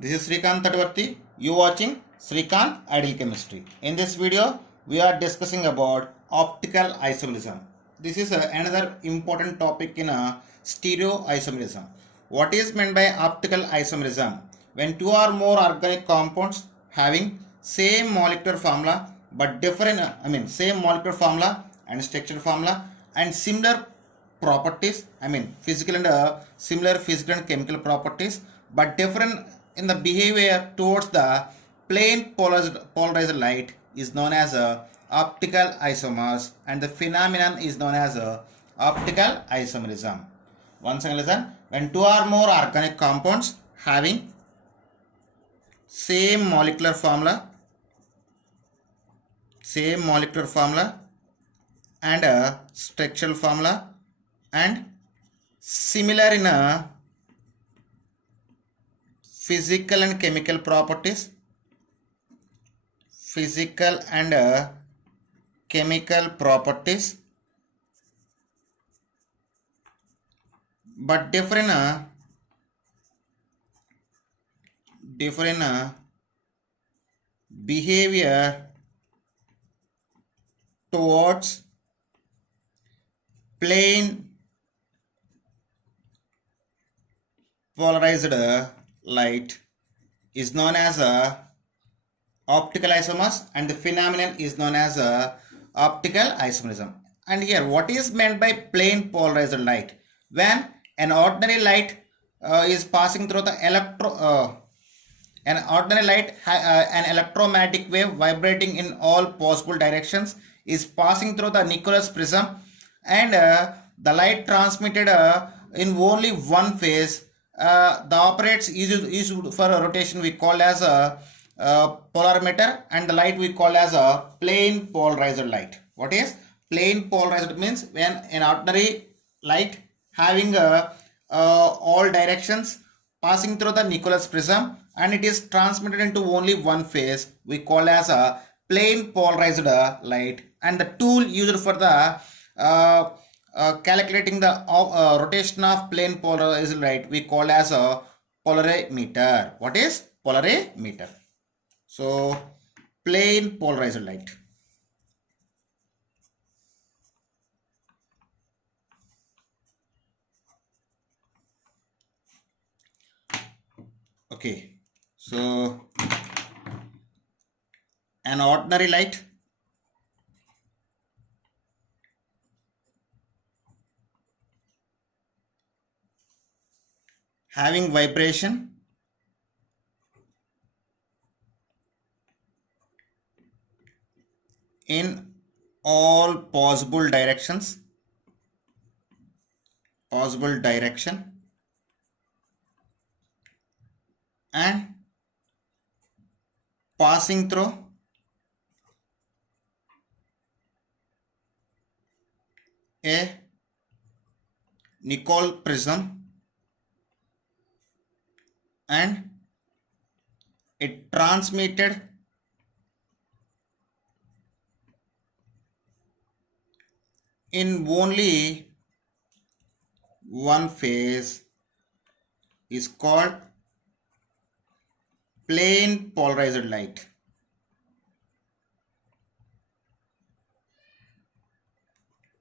This is Srikanth Tadvarti. You watching Srikanth Ideal Chemistry. In this video, we are discussing about optical isomerism. This is another important topic in stereoisomerism. What is meant by optical isomerism? When two or more organic compounds having same molecular formula but different, same molecular formula and structural formula and similar properties, physical and similar physical and chemical properties, but different in the behavior towards the plane polarized light is known as optical isomers, and the phenomenon is known as optical isomerism. Once again listen, when two or more organic compounds having same molecular formula and a structural formula and similar in a physical and chemical properties, but different behavior towards plane polarized light is known as optical isomers, and the phenomenon is known as optical isomerism. And here, what is meant by plane polarized light? When an ordinary light is passing through the an electromagnetic wave vibrating in all possible directions is passing through the Nicholas prism, and the light transmitted in only one phase. The operates used for a rotation we call as a polarimeter, and the light we call as a plane polarized light. What is plane polarized? Means when an ordinary light having all directions passing through the Nicholas prism and it is transmitted into only one phase, we call as a plane polarized light. And the tool used for the calculating the rotation of plane polarized light we call as a polarimeter. What is polarimeter? So plane polarized light. Okay, so an ordinary light having vibration in all possible direction and passing through a Nichols prism, and it transmitted in only one phase is called plane polarized light.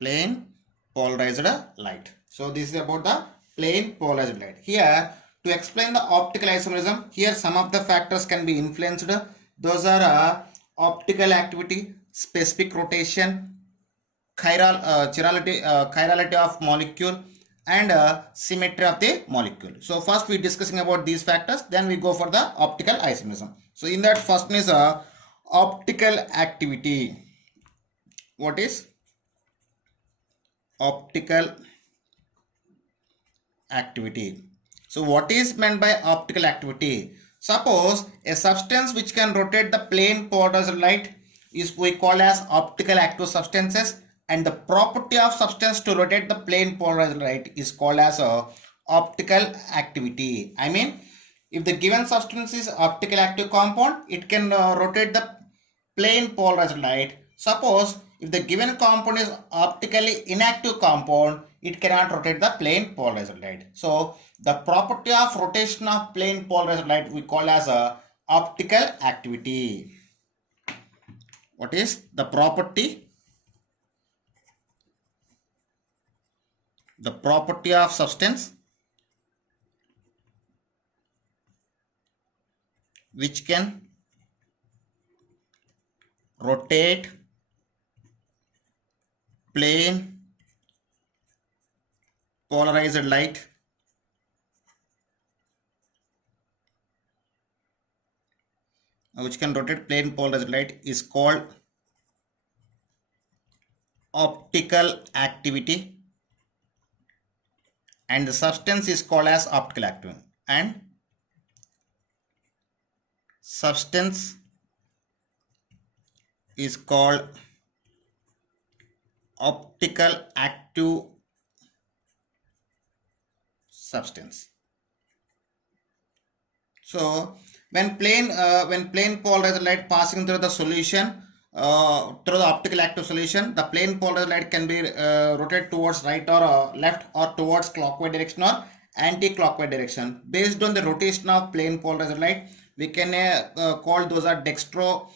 Plane polarized light. So this is about the plane polarized light. Here, to explain the optical isomerism, here some of the factors can be influenced. Those are optical activity, specific rotation, chirality of molecule, and symmetry of the molecule. So first we discussing about these factors, then we go for the optical isomerism. So in that, first one is optical activity. What is optical activity? So what is meant by optical activity? Suppose a substance which can rotate the plane polarized light is we call as optical active substances, and the property of substance to rotate the plane polarized light is called as optical activity. I mean, if the given substance is optical active compound, it can rotate the plane polarized light. Suppose If the given compound is optically inactive compound, it cannot rotate the plane polarized light. So the property of rotation of plane polarized light we call as a optical activity. What is the property? The property of substance which can rotate plane polarized light is called optical activity, and the substance is called as optical activity, and substance is called optical active substance. So when plane polarized light passing through the solution, through the optical active solution, the plane polarized light can be rotated towards right or left, or towards clockwise direction or anti-clockwise direction. Based on the rotation of plane polarized light, we can call those are dextro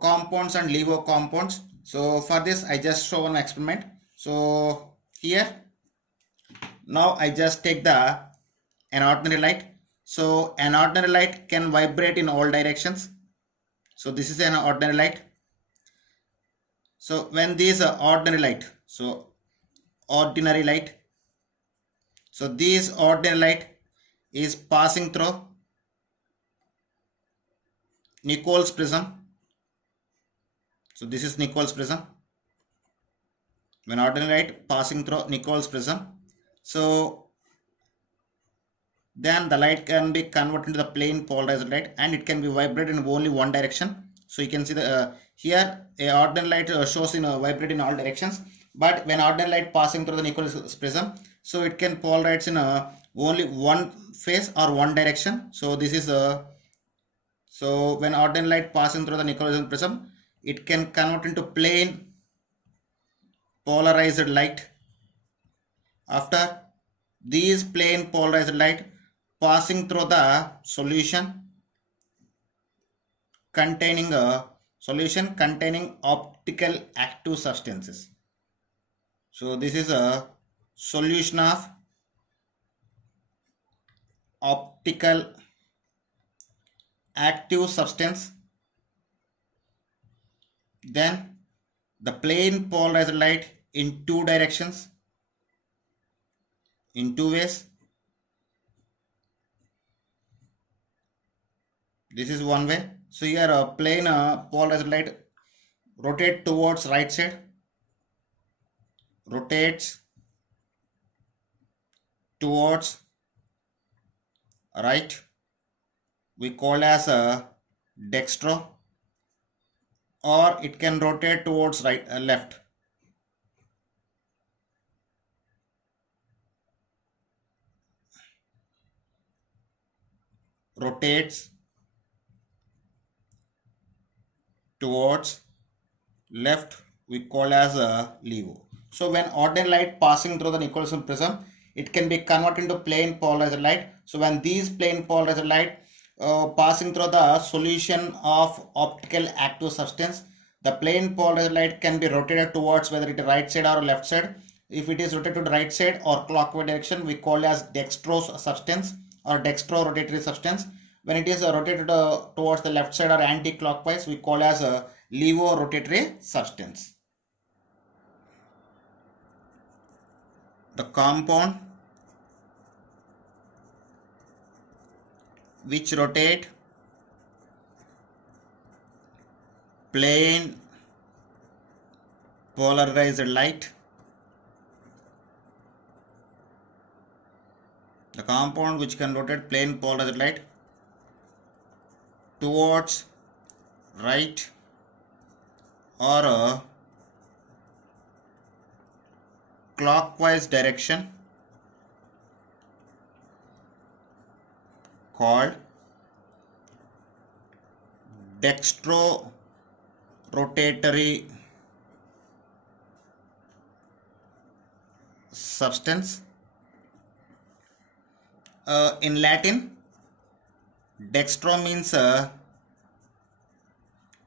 compounds and levo compounds. So for this I just show one experiment. So here now I just take an ordinary light. So an ordinary light can vibrate in all directions. So this is an ordinary light. So when this ordinary light, so this ordinary light is passing through Nichols prism. So this is Nichols prism. When ordinary light passing through Nichols prism, so then the light can be converted into the plane polarized light, and it can be vibrated in only one direction. So you can see the here a ordinary light shows in vibrate in all directions, but when ordinary light passing through the Nichols prism, so it can polarize in only one phase or one direction. So this is so when ordinary light passing through the Nichols prism, it can convert into plane polarized light. After these plane polarized light passing through the solution containing optical active substances. So this is a solution of optical active substance. Then the plane polarized light in two directions, in two ways. This is one way. So here a plane polarized light rotate towards right side, rotates towards right, we call as a dextro, or it can rotate towards right left. Rotates towards left, we call as a levo. So when ordinary light passing through the Nichols prism, it can be converted into plane polarized light. So when these plane polarized light passing through the solution of optical active substance, the plane polarized light can be rotated towards whether it is right side or left side. If it is rotated to right side or clockwise direction, we call as dextrose substance or dextro rotatory substance. When it is rotated towards the left side or anti-clockwise, we call as a levo rotatory substance. The compound which rotate plane polarized light, the compound which can rotate plane polarized light towards right or clockwise direction, called dextro rotatory substance. In Latin, dextro means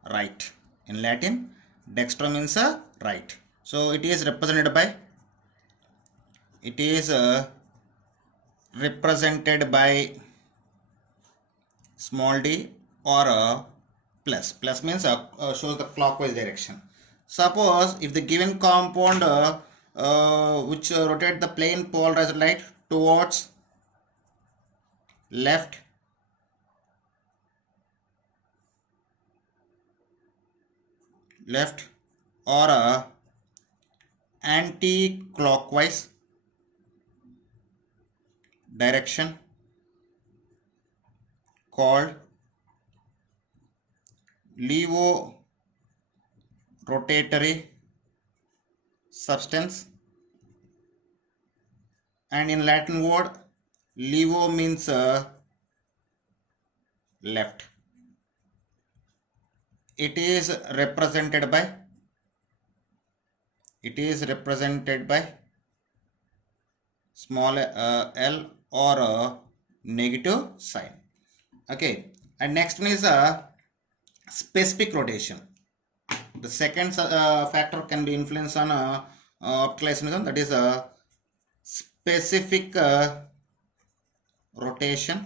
right. In Latin, dextro means right. So it is represented by small d or plus. Plus means shows the clockwise direction. Suppose if the given compound which rotate the plane polarized light towards left, or anti-clockwise direction called levorotatory substance, and in Latin word levo means left. It is represented by small l or negative sign. Okay, and next one is specific rotation. The second factor can be influence on optical isomerism, that is specific rotation.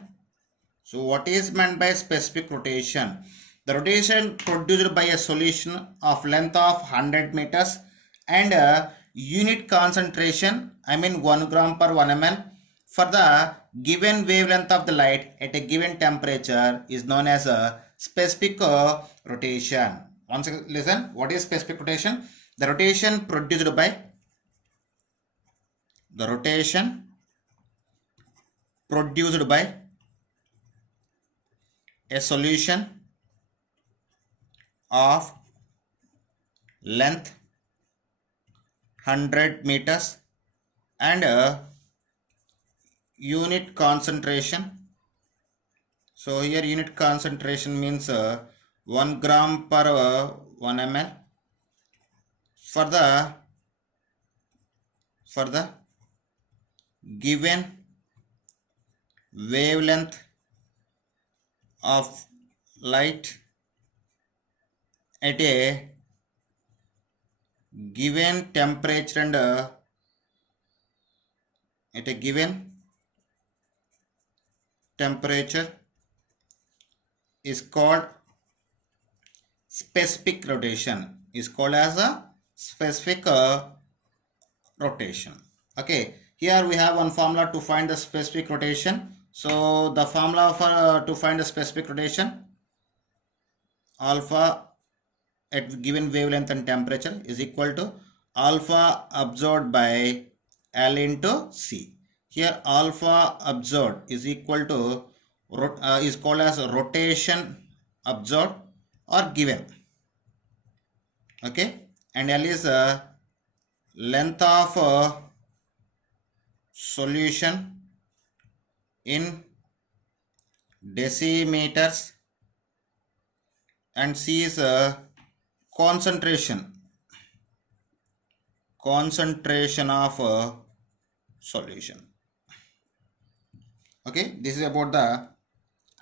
So what is meant by specific rotation? The rotation produced by a solution of length of 100 meters and unit concentration, I mean 1 gram per 1 ml, for the given wavelength of the light at a given temperature is known as a specific rotation. Once again, listen, what is specific rotation? The rotation produced by a solution of length 100 meters and unit concentration. So here unit concentration means 1 gram per 1 ml for the given wavelength of light at a given temperature and at a given temperature is called specific rotation, is called as a specific rotation. Okay, here we have one formula to find the specific rotation. So the formula for to find the specific rotation, alpha at given wavelength and temperature is equal to alpha absorbed by L into C. Here alpha absorbed is equal to is called as rotation absorbed or given. Okay, and L is length of solution in decimeters, and C is concentration of solution. Okay, this is about the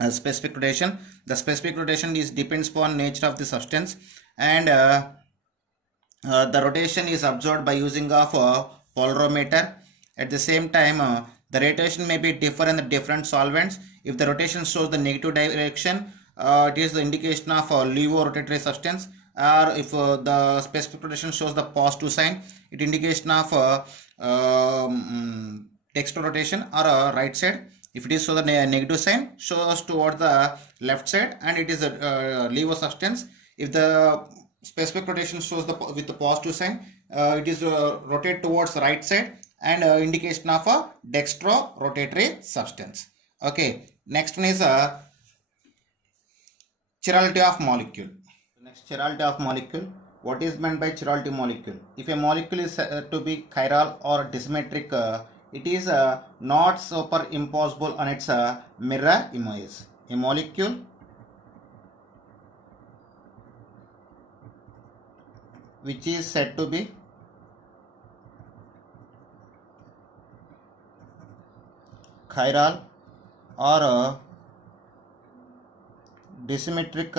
specific rotation. The specific rotation is depends upon nature of the substance, and the rotation is observed by using of a polarimeter. At the same time, the rotation may be different in the different solvents. If the rotation shows the negative direction, it is the indication of a levorotatory substance, or if the specific rotation shows the positive sign, it indication of dextro rotation or right side. If it is so the negative sign, shows towards the left side and it is a levo substance. If the specific rotation shows with the positive sign, it is rotate towards the right side and indication of a dextro rotatory substance. Okay, next one is chirality of molecule. Next, chirality of molecule. What is meant by chirality molecule? If a molecule is to be chiral or dissymmetric, it is not superimposable on its mirror image. A molecule which is said to be chiral or disymmetric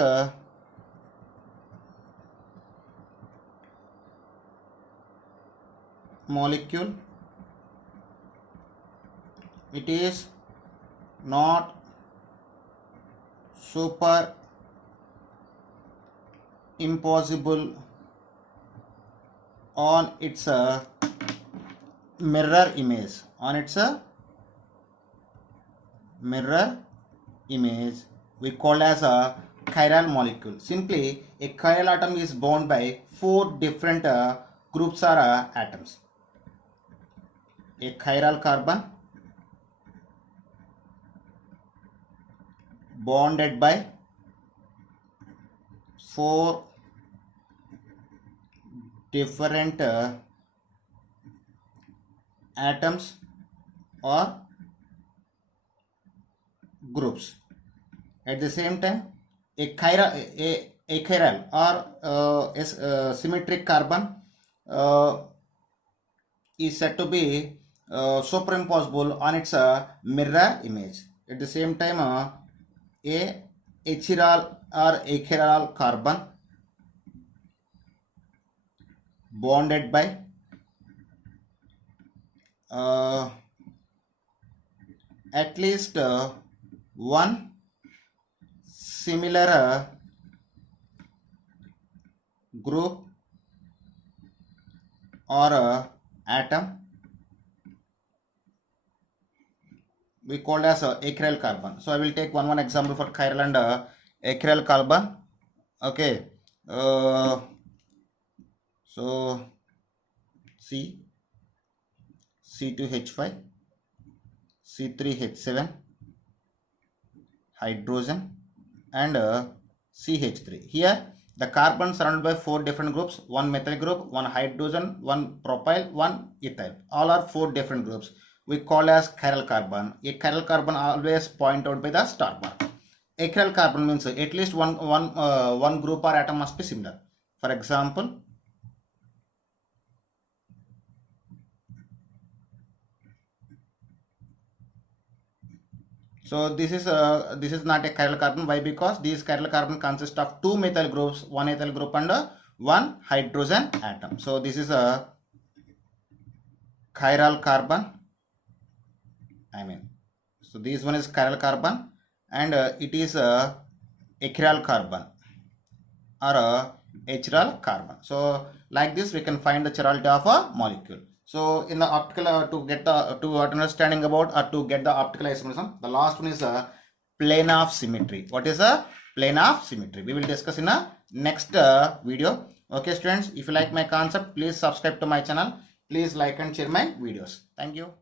molecule, it is not super impossible on its mirror image. On its mirror image, we call as a chiral molecule. Simply, a chiral atom is bound by 4 different groups or atoms. A chiral carbon bonded by 4 different atoms or groups. At the same time, a chiral or a symmetric carbon is said to be superimposable on its mirror image. At the same time, a achiral or achiral carbon bonded by at least one similar group or atom, we call as achiral carbon. So I will take one example for chiral and achiral carbon. Okay, so C2H5, C3H7, hydrogen, and CH3. Here the carbon surrounded by 4 different groups, one methyl group, one hydrogen, one propyl, one ethyl. All are 4 different groups. We call as chiral carbon. A chiral carbon always point out by the star mark. Achiral carbon means at least one group or atom must be similar. For example, so this is not a chiral carbon. Why? Because these chiral carbon consist of 2 methyl groups, one ethyl group and one hydrogen atom. So this is a chiral carbon. So this one is chiral carbon, and it is a achiral carbon or a achiral carbon. So like this we can find the chirality of a molecule. So in the optical to understanding about or to get the optical isomerism, the last one is a plane of symmetry. What is a plane of symmetry? We will discuss in a next video. Okay students, if you like my concept, please subscribe to my channel. Please like and share my videos. Thank you.